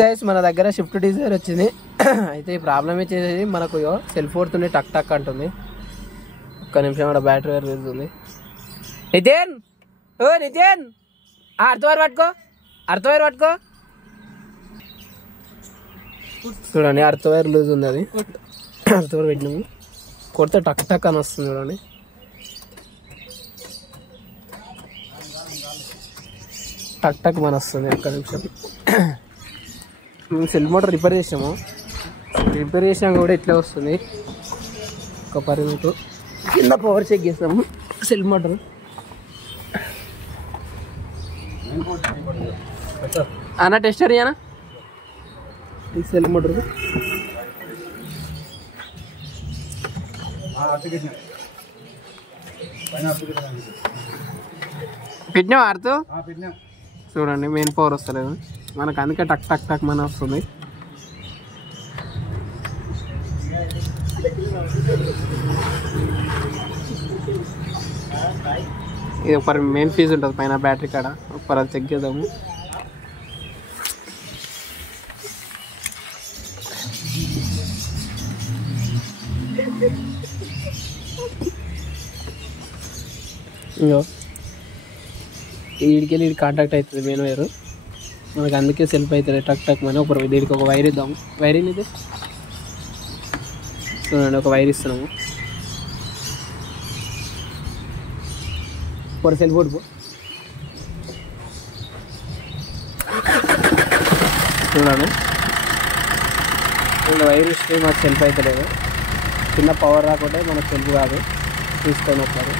Guys మన దగ్గర Swift Dzire వచ్చింది. అయితే ఈ ప్రాబ్లం వచ్చేది మనకు సెల్ఫ్ కొడుతుంది, టక్ టక్ అంటుంది. ఒక్క నిమిషం కూడా బ్యాటరీ వైర్ వెళ్తుంది. నితిన్ నితిన్ అర్థవైర్ పట్టుకో, అర్థవైర్ పట్టుకో. చూడండి అర్థవైర్ లూజ్ ఉంది, అది అర్థవైర్ పెట్టినాము. కొడితే టక్ టక్ అని వస్తుంది చూడండి. టక్ టక్ మన వస్తుంది. ఒక్క నిమిషం. మేము సెల్ మోటార్ రిపేర్ చేసాము, రిపేర్ చేసినాక కూడా ఇట్లా వస్తుంది. ఒక పరిమితి కింద పవర్ చెక్ చేస్తాము సెల్ మోటార్. అన్న టెస్టర్ అయ్యానా ఈ సెల్ మోటార్ పెట్టినా ఆడుతూ చూడండి. మెయిన్ పవర్ వస్తలేదు మనకు, అందుకే టక్ టక్ టక్ మన వస్తుంది. ఇది ఒక మెయిన్ ఫీజ్ ఉంటుంది పైన బ్యాటరీ కాడ, ఒక చెక్ చేద్దాము. ఇంకో వీడికెళ్ళి ఇది కాంటాక్ట్ అవుతుంది మెయిన్ వైరు మనకు, అందుకే సెల్ఫ్ అవుతుంది టక్ టక్ మన. ఒక దీనికి ఒక వైర్ ఇద్దాము. వైర్ ఇది చూడండి, ఒక వైర్ ఇస్తున్నాము. ఒక సెల్ఫ్ కొట్టుకో చూడండి. ఇంకా వైర్ ఇస్తే మాకు సెల్ఫ్ అవుతలేదు. చిన్న పవర్ రాకుంటే మనకు సెల్ఫ్ కాదు. తీసుకొని వస్తారు.